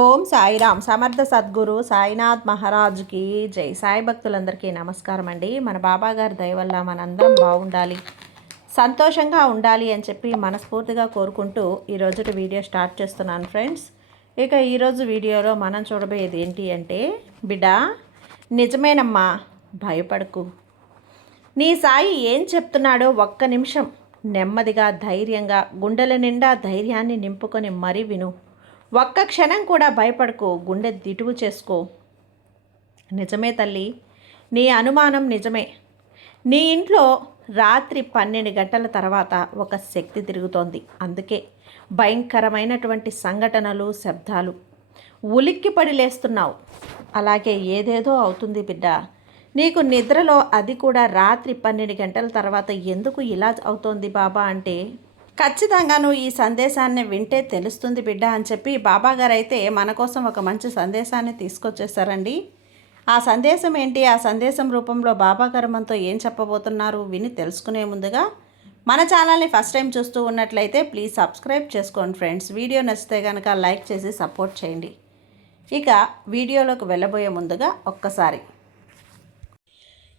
ఓం సాయిరామ్. సమర్థ సద్గురు సాయినాథ్ మహారాజ్కి జై. సాయి భక్తులందరికీ నమస్కారం అండి. మన బాబాగారి దయ వల్ల మనందరం బాగుండాలి, సంతోషంగా ఉండాలి అని చెప్పి మనస్ఫూర్తిగా కోరుకుంటూ ఈరోజు వీడియో స్టార్ట్ చేస్తున్నాను ఫ్రెండ్స్. ఇక ఈరోజు వీడియోలో మనం చూడబోయేది ఏంటి అంటే, బిడ్డ నిజమేనమ్మా, భయపడకు. నీ సాయి ఏం చెప్తున్నాడో ఒక్క నిమిషం నెమ్మదిగా ధైర్యంగా గుండెల నిండా ధైర్యాన్ని నింపుకొని మరీ విను. ఒక్క క్షణం కూడా భయపడకు, గుండె దిటువు చేసుకో. నిజమే తల్లి, నీ అనుమానం నిజమే. నీ ఇంట్లో రాత్రి 12 గంటల తర్వాత ఒక శక్తి తిరుగుతోంది. అందుకే భయంకరమైనటువంటి సంఘటనలు, శబ్దాలు. ఉలిక్కిపడి లేస్తున్నావు. అలాగే ఏదేదో అవుతుంది బిడ్డ. నీకు నిద్రలో, అది కూడా రాత్రి 12 గంటల తర్వాత ఎందుకు ఇలా అవుతోంది బాబా అంటే, ఖచ్చితంగా నువ్వు ఈ సందేశాన్ని వింటే తెలుస్తుంది బిడ్డ అని చెప్పి బాబాగారు అయితే మన కోసం ఒక మంచి సందేశాన్ని తీసుకొచ్చేసారండి. ఆ సందేశం ఏంటి, ఆ సందేశం రూపంలో బాబాగారు మనతో ఏం చెప్పబోతున్నారు విని తెలుసుకునే ముందుగా మన ఛానల్ని ఫస్ట్ టైం చూస్తూ ఉన్నట్లయితే ప్లీజ్ సబ్స్క్రైబ్ చేసుకోండి ఫ్రెండ్స్. వీడియో నచ్చితే కనుక లైక్ చేసి సపోర్ట్ చేయండి. ఇక వీడియోలోకి వెళ్ళబోయే ముందుగా ఒక్కసారి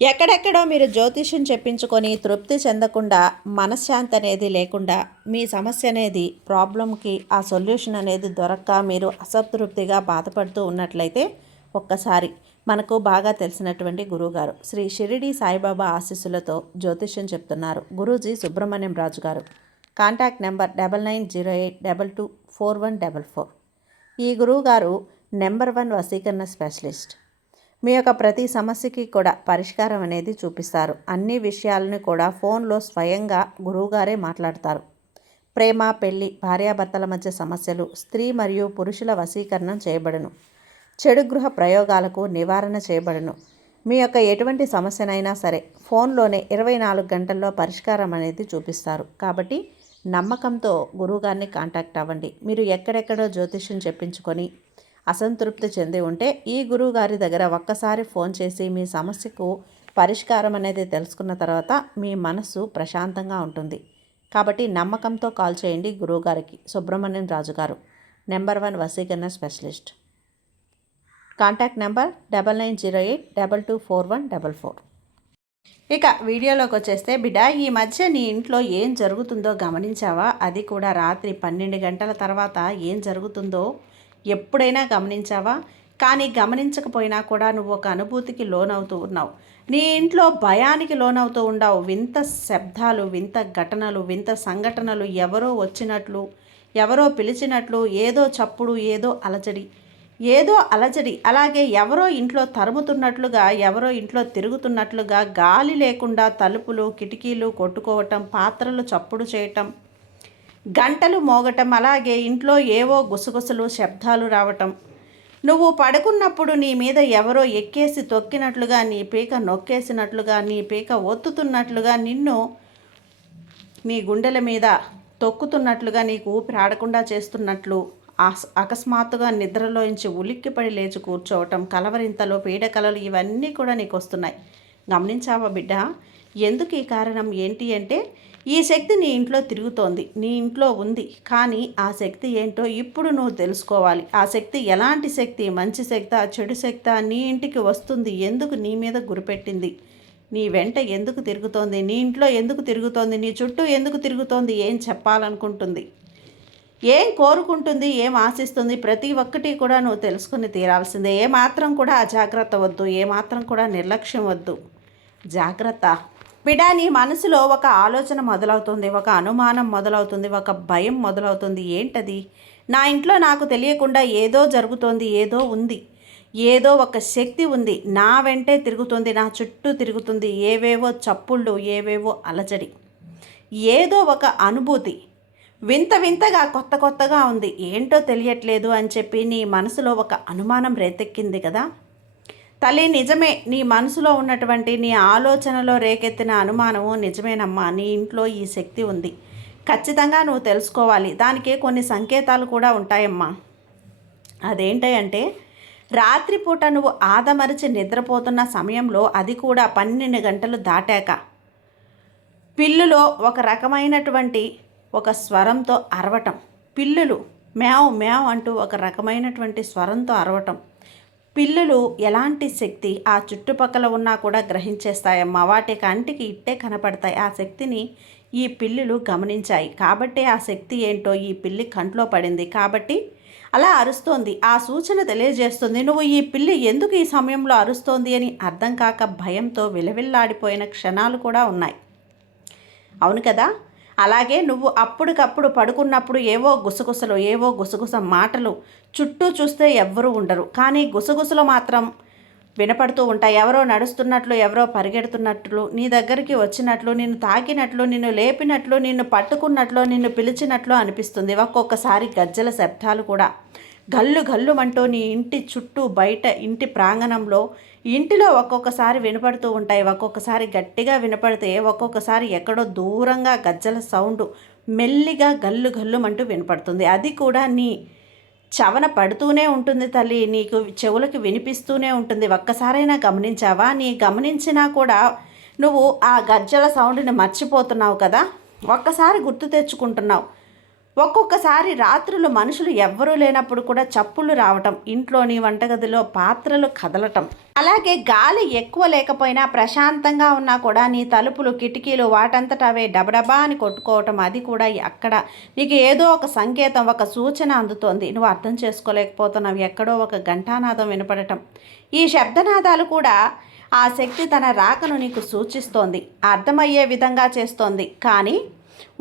ఎక్కడెక్కడో మీరు జ్యోతిష్యం చెప్పించుకొని తృప్తి చెందకుండా, మనశ్శాంతి అనేది లేకుండా, మీ సమస్య అనేది ప్రాబ్లంకి ఆ సొల్యూషన్ అనేది దొరక్క మీరు అసంతృప్తిగా బాధపడుతూ ఉన్నట్లయితే ఒక్కసారి మనకు బాగా తెలిసినటువంటి గురువుగారు శ్రీ షిరిడి సాయిబాబా ఆశీస్సులతో జ్యోతిష్యం చెప్తున్నారు గురూజీ సుబ్రహ్మణ్యం రాజు గారు. Contact number 9908224144. ఈ గురువుగారు నెంబర్ 1 వశీకరణ స్పెషలిస్ట్. మీ యొక్క ప్రతి సమస్యకి కూడా పరిష్కారం అనేది చూపిస్తారు. అన్ని విషయాలను కూడా ఫోన్లో స్వయంగా గురువుగారే మాట్లాడతారు. ప్రేమ, పెళ్లి, భార్యాభర్తల మధ్య సమస్యలు, స్త్రీ మరియు పురుషుల వశీకరణం చేయబడును. చెడు గృహ ప్రయోగాలకు నివారణ చేయబడును. మీ యొక్క ఎటువంటి సమస్యనైనా సరే ఫోన్లోనే 24 గంటల్లో పరిష్కారం అనేది చూపిస్తారు. కాబట్టి నమ్మకంతో గురువుగారిని కాంటాక్ట్ అవ్వండి. మీరు ఎక్కడెక్కడో జ్యోతిష్యం చెప్పించుకొని అసంతృప్తి చెంది ఉంటే ఈ గురువు గారి దగ్గర ఒక్కసారి ఫోన్ చేసి మీ సమస్యకు పరిష్కారం అనేది తెలుసుకున్న తర్వాత మీ మనస్సు ప్రశాంతంగా ఉంటుంది. కాబట్టి నమ్మకంతో కాల్ చేయండి గురువుగారికి. సుబ్రహ్మణ్యం రాజు గారు, నెంబర్ 1 వశీకరణ స్పెషలిస్ట్. Contact number 9908224144. ఇక వీడియోలోకి వచ్చేస్తే, బిడ్డ ఈ మధ్య నీ ఇంట్లో ఏం జరుగుతుందో గమనించావా? అది కూడా రాత్రి 12 గంటల తర్వాత ఏం జరుగుతుందో ఎప్పుడైనా గమనించావా? కానీ గమనించకపోయినా కూడా నువ్వు ఒక అనుభూతికి లోనవుతూ ఉన్నావు. నీ ఇంట్లో భయానికి లోనవుతూ ఉండవు. వింత శబ్దాలు, వింత ఘటనలు, వింత సంఘటనలు, ఎవరో వచ్చినట్లు, ఎవరో పిలిచినట్లు, ఏదో చప్పుడు, ఏదో అలజడి, అలాగే ఎవరో ఇంట్లో తరుముతున్నట్లుగా, ఎవరో ఇంట్లో తిరుగుతున్నట్లుగా, గాలి లేకుండా తలుపులు, కిటికీలు కొట్టుకోవటం, పాత్రలు చప్పుడు చేయటం, గంటలు మోగటం, అలాగే ఇంట్లో ఏవో గుసగుసలు శబ్దాలు రావటం, నువ్వు పడుకున్నప్పుడు నీ మీద ఎవరో ఎక్కేసి తొక్కినట్లుగా, నీ పీక నొక్కేసినట్లుగా, నీ పీక ఒత్తుతున్నట్లుగా, నిన్ను నీ గుండెల మీద తొక్కుతున్నట్లుగా, నీకు ఊపిరి ఆడకుండా చేస్తున్నట్లు, అకస్మాత్తుగా నిద్రలోంచి ఉలిక్కిపడి లేచి కూర్చోవటం, కలవరింతలు, పీడకలలు, ఇవన్నీ కూడా నీకు వస్తున్నాయి. గమనించావా బిడ్డ? ఎందుకు ఈ కారణం ఏంటి అంటే, ఈ శక్తి నీ ఇంట్లో తిరుగుతోంది, నీ ఇంట్లో ఉంది. కానీ ఆ శక్తి ఏంటో ఇప్పుడు నువ్వు తెలుసుకోవాలి. ఆ శక్తి ఎలాంటి శక్తి, మంచి శక్తా, చెడు శక్తా, నీ ఇంటికి వస్తుంది, ఎందుకు నీ మీద గురిపెట్టింది, నీ వెంట ఎందుకు తిరుగుతోంది, నీ ఇంట్లో ఎందుకు తిరుగుతోంది, నీ చుట్టూ ఎందుకు తిరుగుతోంది, ఏం చెప్పాలనుకుంటుంది, ఏం కోరుకుంటుంది, ఏం ఆశిస్తుంది, ప్రతి ఒక్కటి కూడా నువ్వు తెలుసుకుని తీరాల్సిందే. ఏమాత్రం కూడా అజాగ్రత్త వద్దు, ఏమాత్రం కూడా నిర్లక్ష్యం వద్దు, జాగ్రత్త. బిడ్డ, నీ మనసులో ఒక ఆలోచన మొదలవుతుంది, ఒక అనుమానం మొదలవుతుంది, ఒక భయం మొదలవుతుంది. ఏంటది? నా ఇంట్లో నాకు తెలియకుండా ఏదో జరుగుతోంది, ఏదో ఉంది, ఏదో ఒక శక్తి ఉంది, నా వెంటే తిరుగుతుంది, నా చుట్టూ తిరుగుతుంది, ఏవేవో చప్పుళ్ళు, ఏవేవో అలజడి, ఏదో ఒక అనుభూతి వింత వింతగా కొత్త కొత్తగా ఉంది, ఏంటో తెలియట్లేదు అని చెప్పి నీ మనసులో ఒక అనుమానం రేకెత్తింది కదా తల్లి. నిజమే, నీ మనసులో ఉన్నటువంటి నీ ఆలోచనలో రేకెత్తిన అనుమానము నిజమేనమ్మా. నీ ఇంట్లో ఈ శక్తి ఉంది, ఖచ్చితంగా నువ్వు తెలుసుకోవాలి. దానికి కొన్ని సంకేతాలు కూడా ఉంటాయమ్మా. అదేంటంటే, రాత్రిపూట నువ్వు ఆదమరిచి నిద్రపోతున్న సమయంలో, అది కూడా 12 గంటలు దాటాక, పిల్లులో ఒక రకమైనటువంటి ఒక స్వరంతో అరవటం, పిల్లులు మ్యావ్ మ్యావ్ అంటూ ఒక రకమైనటువంటి స్వరంతో అరవటం. పిల్లులు ఎలాంటి శక్తి ఆ చుట్టుపక్కల ఉన్నా కూడా గ్రహించేస్తాయమ్మా. వాటి కంటికి ఇట్టే కనపడతాయి. ఆ శక్తిని ఈ పిల్లులు గమనించాయి కాబట్టి ఆ శక్తి ఏంటో ఈ పిల్లి కంట్లో పడింది కాబట్టి అలా అరుస్తోంది. ఆ సూచన తెలియజేస్తుంది. నువ్వు ఈ పిల్లి ఎందుకు ఈ సమయంలో అరుస్తోంది అని అర్థం కాక భయంతో విలవిల్లాడిపోయిన క్షణాలు కూడా ఉన్నాయి. అవును కదా. అలాగే నువ్వు అప్పటికప్పుడు పడుకున్నప్పుడు ఏవో గుసగుస మాటలు, చుట్టూ చూస్తే ఎవ్వరూ ఉండరు, కానీ గుసగుసలు మాత్రం వినపడుతూ ఉంటాయి. ఎవరో నడుస్తున్నట్లు, ఎవరో పరిగెడుతున్నట్లు, నీ దగ్గరికి వచ్చినట్లు, నిన్ను తాకినట్లు, నిన్ను లేపినట్లు, నిన్ను పట్టుకున్నట్లు, నిన్ను పిలిచినట్లు అనిపిస్తుంది. ఒక్కొక్కసారి గజ్జల శబ్దాలు కూడా గల్లు గల్లుమంటూ నీ ఇంటి చుట్టూ, బయట, ఇంటి ప్రాంగణంలో, ఇంటిలో ఒక్కొక్కసారి వినపడుతూ ఉంటాయి. ఒక్కొక్కసారి గట్టిగా వినపడితే ఒక్కొక్కసారి ఎక్కడో దూరంగా గజ్జల సౌండ్ మెల్లిగా గల్లు గల్లుమంటూ వినపడుతుంది. అది కూడా నీ చవన పడుతూనే ఉంటుంది తల్లి, నీకు చెవులకు వినిపిస్తూనే ఉంటుంది. ఒక్కసారైనా గమనించావా? నీ గమనించినా కూడా నువ్వు ఆ గజ్జల సౌండ్ని మర్చిపోతున్నావు కదా. ఒక్కసారి గుర్తు తెచ్చుకుంటున్నావు. ఒక్కొక్కసారి రాత్రులు మనుషులు ఎవ్వరూ లేనప్పుడు కూడా చప్పుళ్ళు రావటం, ఇంట్లోని వంటగదిలో పాత్రలు కదలటం, అలాగే గాలి ఎక్కువ లేకపోయినా ప్రశాంతంగా ఉన్నా కూడా నీ తలుపులు, కిటికీలు వాటంతట అవే డబడబా అని కొట్టుకోవటం, అది కూడా అక్కడ నీకు ఏదో ఒక సంకేతం, ఒక సూచన అందుతోంది. నువ్వు అర్థం చేసుకోలేకపోతున్నావు. ఎక్కడో ఒక ఘంటానాదం వినపడటం. ఈ శబ్దనాదాలు కూడా ఆ శక్తి తన రాకను నీకు సూచిస్తోంది, అర్థమయ్యే విధంగా చేస్తోంది. కానీ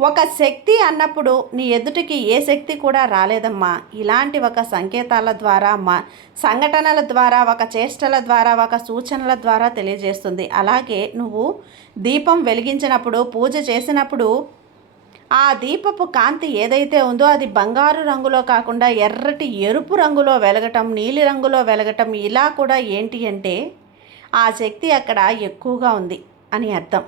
ఒక శక్తి అన్నప్పుడు నీ ఎదుటికి ఏ శక్తి కూడా రాలేదమ్మా. ఇలాంటి ఒక సంకేతాల ద్వారా, సంఘటనల ద్వారా, ఒక చేష్టల ద్వారా, ఒక సూచనల ద్వారా తెలియజేస్తుంది. అలాగే నువ్వు దీపం వెలిగించినప్పుడు, పూజ చేసినప్పుడు ఆ దీపపు కాంతి ఏదైతే ఉందో అది బంగారు రంగులో కాకుండా ఎర్రటి ఎరుపు రంగులో వెలగటం, నీలి రంగులో వెలగటం, ఇలా కూడా ఏంటి అంటే ఆ శక్తి అక్కడ ఎక్కువగా ఉంది అని అర్థం.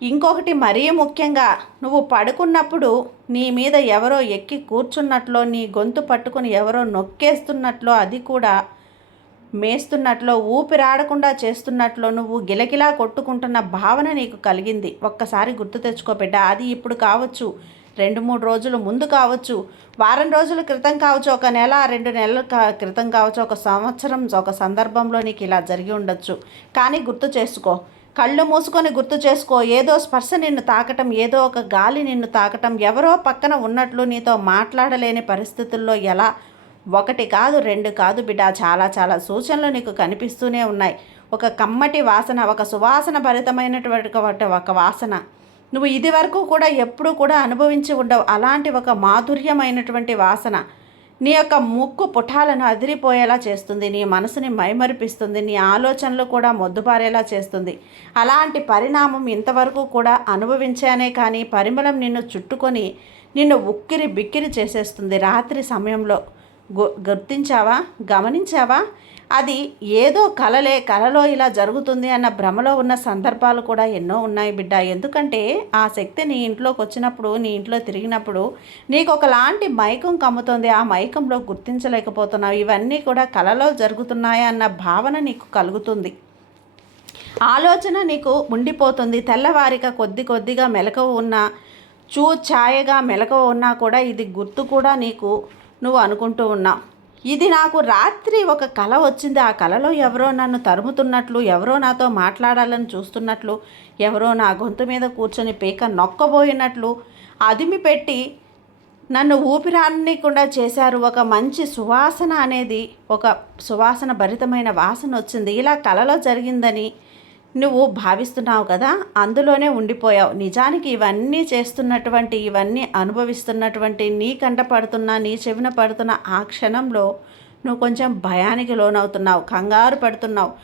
ఇంకొకటి మరీ ముఖ్యంగా, నువ్వు పడుకున్నప్పుడు నీ మీద ఎవరో ఎక్కి కూర్చున్నట్లో, నీ గొంతు పట్టుకుని ఎవరో నొక్కేస్తున్నట్లో, అది కూడా మేస్తున్నట్లో, ఊపిరాడకుండా చేస్తున్నట్లో, నువ్వు గిలగిలా కొట్టుకుంటున్న భావన నీకు కలిగింది. ఒక్కసారి గుర్తు తెచ్చుకో బిడ్డ. అది ఇప్పుడు కావచ్చు, 2-3 రోజుల ముందు కావచ్చు, వారం రోజుల క్రితం కావచ్చు, ఒక నెల 2 నెలల క్రితం కావచ్చు, ఒక సంవత్సరం ఒక సందర్భంలో నీకు ఇలా జరిగి ఉండొచ్చు. కానీ గుర్తు చేసుకో, కళ్ళు మూసుకొని గుర్తు చేసుకో. ఏదో స్పర్శ నిన్ను తాకటం, ఏదో ఒక గాలి నిన్ను తాకటం, ఎవరో పక్కన ఉన్నట్లు నీతో మాట్లాడలేని పరిస్థితుల్లో ఎలా 1 కాదు 2 కాదు బిడ్డ, చాలా చాలా సూచనలు నీకు కనిపిస్తూనే ఉన్నాయి. ఒక కమ్మటి వాసన, ఒక సువాసన భరితమైనటువంటి ఒక వాసన నువ్వు ఇది వరకు కూడా ఎప్పుడూ కూడా అనుభవించి ఉండవు. అలాంటి ఒక మాధుర్యమైనటువంటి వాసన నీ యొక్క ముక్కు పుటాలను అదిరిపోయేలా చేస్తుంది, నీ మనసుని మైమరిపిస్తుంది, నీ ఆలోచనలు కూడా మొద్దుబారేలా చేస్తుంది. అలాంటి పరిణామం ఇంతవరకు కూడా అనుభవించానే కానీ పరిమళం నిన్ను చుట్టుకొని నిన్ను ఉక్కిరి బిక్కిరి చేసేస్తుంది. రాత్రి సమయంలో గుర్తించావా? గమనించావా? అది ఏదో కలలో ఇలా జరుగుతుంది అన్న భ్రమలో ఉన్న సందర్భాలు కూడా ఎన్నో ఉన్నాయి బిడ్డ. ఎందుకంటే ఆ శక్తి నీ ఇంట్లోకి వచ్చినప్పుడు, నీ ఇంట్లో తిరిగినప్పుడు నీకు ఒకలాంటి మైకం కమ్ముతుంది. ఆ మైకంలో గుర్తించలేకపోతున్నావు. ఇవన్నీ కూడా కలలో జరుగుతున్నాయా అన్న భావన నీకు కలుగుతుంది, ఆలోచన నీకు ఉండిపోతుంది. తెల్లవారిక కొద్దిగా మెలకువ ఉన్నా, ఛాయగా మెలకువ ఉన్నా కూడా ఇది గుర్తు కూడా నువ్వు అనుకుంటూ ఉన్నావు. ఇది నాకు రాత్రి ఒక కల వచ్చింది. ఆ కలలో ఎవరో నన్ను తరుముతున్నట్లు, ఎవరో నాతో మాట్లాడాలని చూస్తున్నట్లు, ఎవరో నా గొంతు మీద కూర్చొని పీక నొక్కబోయినట్లు అదిమి పెట్టి నన్ను ఊపిరాడనీయకుండా చేశారు. ఒక మంచి సువాసన అనేది, ఒక సువాసన భరితమైన వాసన వచ్చింది. ఇలా కలలో జరిగిందని నువ్వు భావిస్తున్నావు కదా, అందులోనే ఉండిపోయావు. నిజానికి ఇవన్నీ చేస్తున్నటువంటి, ఇవన్నీ అనుభవిస్తున్నటువంటి, నీ కంట పడుతున్నా, నీ చెవిన పడుతున్న ఆ క్షణంలో నువ్వు కొంచెం భయానికి లోనవుతున్నావు, కంగారు పడుతున్నావు.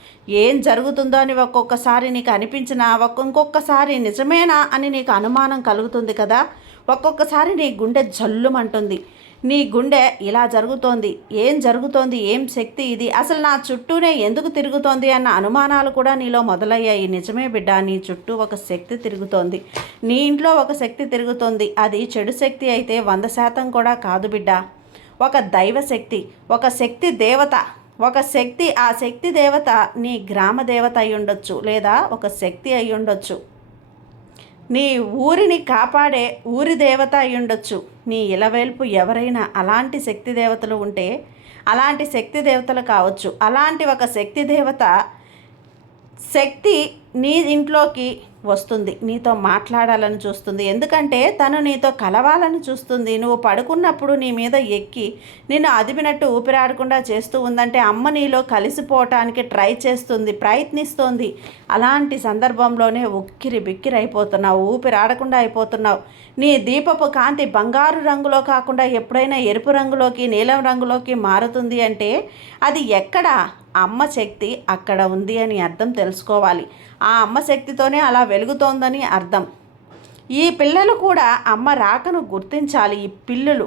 ఏం జరుగుతుందో అని ఒక్కొక్కసారి నీకు అనిపించినా, ఇంకొకసారి నిజమేనా అని నీకు అనుమానం కలుగుతుంది కదా. ఒక్కొక్కసారి నీ గుండె జల్లుమంటుంది. నీ గుండె ఇలా జరుగుతోంది, ఏం జరుగుతోంది, ఏం శక్తి ఇది, అసలు నా చుట్టూనే ఎందుకు తిరుగుతోంది అన్న అనుమానాలు కూడా నీలో మొదలయ్యాయి. నిజమే బిడ్డ, నీ చుట్టూ ఒక శక్తి తిరుగుతోంది, నీ ఇంట్లో ఒక శక్తి తిరుగుతోంది. అది చెడు శక్తి అయితే 100% కూడా కాదు బిడ్డ. ఒక దైవశక్తి, ఒక శక్తి దేవత, ఒక శక్తి. ఆ శక్తి దేవత నీ గ్రామ దేవత అయి ఉండొచ్చు, లేదా ఒక శక్తి అయి ఉండొచ్చు. నీ ఊరిని కాపాడే ఊరి దేవత అయ్యుండొచ్చు నీ ఇలవేల్పు. ఎవరైనా అలాంటి శక్తి దేవతలు ఉంటే అలాంటి శక్తి దేవతలు కావచ్చు. అలాంటి ఒక శక్తి దేవత శక్తి నీ ఇంట్లోకి వస్తుంది, నీతో మాట్లాడాలని చూస్తుంది. ఎందుకంటే తను నీతో కలవాలని చూస్తుంది. నువ్వు పడుకున్నప్పుడు నీ మీద ఎక్కి నిన్ను అదిమినట్టు ఊపిరాడకుండా చేస్తూ ఉందంటే అమ్మ నీలో కలిసిపోవటానికి ట్రై చేస్తుంది, ప్రయత్నిస్తోంది. అలాంటి సందర్భంలోనే ఉక్కిరి బిక్కిరి అయిపోతున్నావు, ఊపిరాడకుండా అయిపోతున్నావు. నీ దీపపు కాంతి బంగారు రంగులో కాకుండా ఎప్పుడైనా ఎరుపు రంగులోకి నీలం రంగులోకి మారుతుంది అంటే అది ఎక్కడ? అమ్మ శక్తి అక్కడ ఉంది అని అర్థం తెలుసుకోవాలి. ఆ అమ్మ శక్తితోనే అలా వెలుగుతోందని అర్థం. ఈ పిల్లలు కూడా అమ్మ రాకను గుర్తించాలి. ఈ పిల్లులు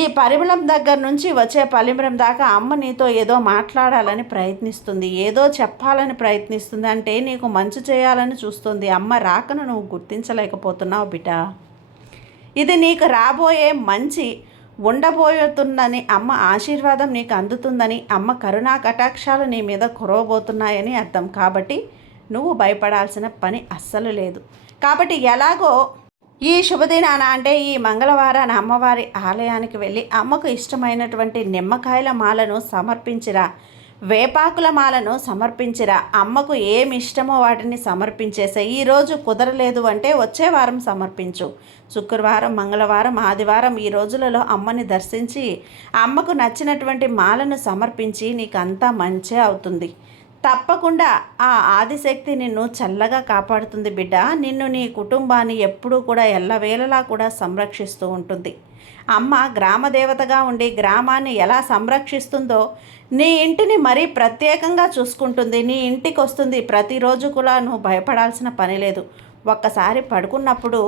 ఈ పరిమళం దగ్గర నుంచి వచ్చే పరిమళం దాకా అమ్మ నీతో ఏదో మాట్లాడాలని ప్రయత్నిస్తుంది, ఏదో చెప్పాలని ప్రయత్నిస్తుంది. అంటే నీకు మంచి చేయాలని చూస్తుంది. అమ్మ రాకను నువ్వు గుర్తించలేకపోతున్నావు బిడ్డ. ఇది నీకు రాబోయే మంచి ఉండబోతుందని, అమ్మ ఆశీర్వాదం నీకు అందుతుందని, అమ్మ కరుణా కటాక్షాలు నీ మీద కురవబోతున్నాయని అర్థం. కాబట్టి నువ్వు భయపడాల్సిన పని అస్సలు లేదు. కాబట్టి ఎలాగో ఈ శుభదినాన అంటే ఈ మంగళవారాన అమ్మవారి ఆలయానికి వెళ్ళి అమ్మకు ఇష్టమైనటువంటి నిమ్మకాయల మాలను సమర్పించిరా, వేపాకుల మాలను సమర్పించిరా. అమ్మకు ఏమి ఇష్టమో వాటిని సమర్పించేసే. ఈరోజు కుదరలేదు అంటే వచ్చే వారం సమర్పించు. శుక్రవారం, మంగళవారం, ఆదివారం ఈ రోజులలో అమ్మని దర్శించి అమ్మకు నచ్చినటువంటి మాలను సమర్పించి నీకు అంతా మంచే అవుతుంది. తప్పకుండా ఆ ఆదిశక్తి నిన్ను చల్లగా కాపాడుతుంది బిడ్డ. నిన్ను నీ కుటుంబాన్ని ఎప్పుడూ కూడా ఎల్లవేళలా కూడా సంరక్షిస్తూ ఉంటుంది. అమ్మ గ్రామదేవతగా ఉండి గ్రామాన్ని ఎలా సంరక్షిస్తుందో నీ ఇంటిని మరీ ప్రత్యేకంగా చూసుకుంటుంది. నీ ఇంటికి వస్తుంది ప్రతిరోజు కూడా. నువ్వు భయపడాల్సిన పని లేదు. ఒక్కసారి పడుకున్నప్పుడు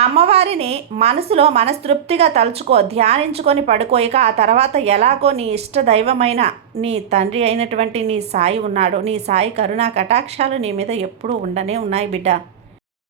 అమ్మవారిని మనసులో మనస్తృప్తిగా తలుచుకో, ధ్యానించుకొని పడుకో. ఇక ఆ తర్వాత ఎలాగో నీ ఇష్ట దైవమైన నీ తండ్రి అయినటువంటి నీ సాయి ఉన్నాడు. నీ సాయి కరుణా కటాక్షాలు నీ మీద ఎప్పుడూ ఉండనే ఉన్నాయి బిడ్డ.